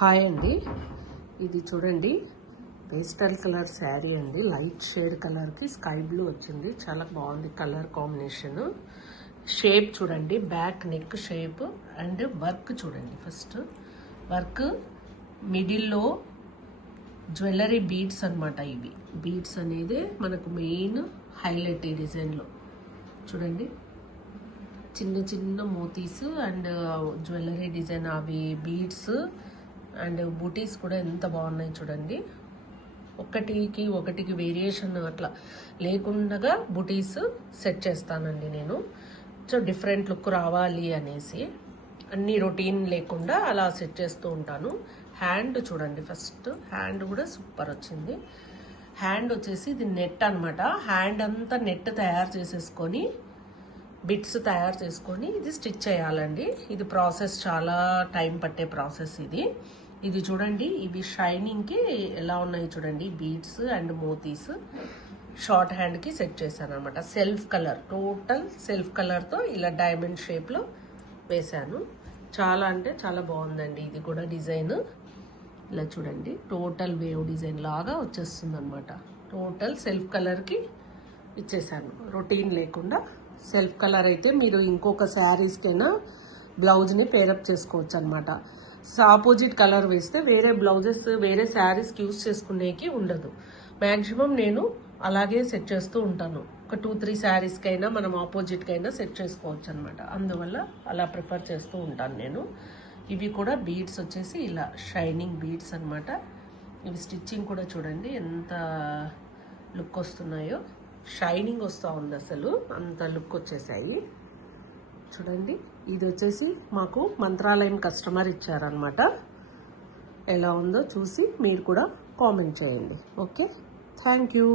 Hi అండి, ఇది చూడండి పేస్టల్ కలర్ శారీ అండి. లైట్ షేడ్ కలర్కి స్కై బ్లూ వచ్చింది. చాలా బాగుంది కలర్ కాంబినేషన్. షేప్ చూడండి, back neck shape and work చూడండి. ఫస్ట్ వర్క్ మిడిల్లో జ్యువెలరీ బీడ్స్ అనమాట. ఇవి బీడ్స్ అనేది మనకు మెయిన్ హైలైట్ ఈ డిజైన్లో. చూడండి చిన్న చిన్న మోతీస్ అండ్ జ్యువెలరీ డిజైన్, అవి బీడ్స్ అండ్ బూటీస్ కూడా ఎంత బాగున్నాయి చూడండి. ఒకటికి వేరియేషన్ అట్లా లేకుండా బూటీస్ సెట్ చేస్తానండి నేను. సో డిఫరెంట్ లుక్ రావాలి అనేసి అన్ని రొటీన్ లేకుండా అలా సెట్ చేస్తూ ఉంటాను. హ్యాండ్ చూడండి, ఫస్ట్ హ్యాండ్ కూడా సూపర్ వచ్చింది. హ్యాండ్ వచ్చేసి ఇది నెట్ అనమాట. హ్యాండ్ అంతా నెట్ తయారు చేసేసుకొని బిట్స్ తయారు చేసుకొని ఇది స్టిచ్ చేయాలండి. ఇది ప్రాసెస్ చాలా టైం పట్టే ప్రాసెస్ ఇది. ఇది చూడండి, ఇవి షైనింగ్కి ఎలా ఉన్నాయి చూడండి. బీడ్స్ అండ్ మోతీస్ షార్ట్ హ్యాండ్కి సెట్ చేశాను అనమాట. సెల్ఫ్ కలర్, టోటల్ సెల్ఫ్ కలర్తో ఇలా డైమండ్ షేప్లో వేశాను. చాలా అంటే చాలా బాగుందండి. ఇది కూడా డిజైన్ ఇలా చూడండి, టోటల్ వేవ్ డిజైన్ లాగా వచ్చేస్తుంది అనమాట. టోటల్ సెల్ఫ్ కలర్కి ఇచ్చేసాను, రొటీన్ లేకుండా. సెల్ఫ్ కలర్ అయితే మీరు ఇంకొక శారీస్కైనా బ్లౌజ్ని పేరప్ చేసుకోవచ్చు అనమాట. ఆపోజిట్ కలర్ వేస్తే వేరే బ్లౌజెస్ వేరే శారీస్కి యూజ్ చేసుకునేకి ఉండదు. మ్యాక్సిమం నేను అలాగే సెట్ చేస్తూ ఉంటాను. ఒక 2-3 శారీస్కైనా మనం ఆపోజిట్కైనా సెట్ చేసుకోవచ్చు అనమాట. అందువల్ల అలా ప్రిఫర్ చేస్తూ ఉంటాను నేను. ఇవి కూడా బీడ్స్ వచ్చేసి ఇలా షైనింగ్ బీడ్స్ అనమాట. ఇవి స్టిచ్చింగ్ కూడా చూడండి ఎంత లుక్ వస్తున్నాయో. షైనింగ్ వస్తూ ఉంది, అసలు అంత లుక్ వచ్చేసాయి చూడండి. ఇది వచ్చేసి మాకు మంత్రాలయం కస్టమర్ ఇచ్చారనమాట. ఎలా ఉందో చూసి మీరు కూడా కామెంట్ చేయండి. Okay, thank you.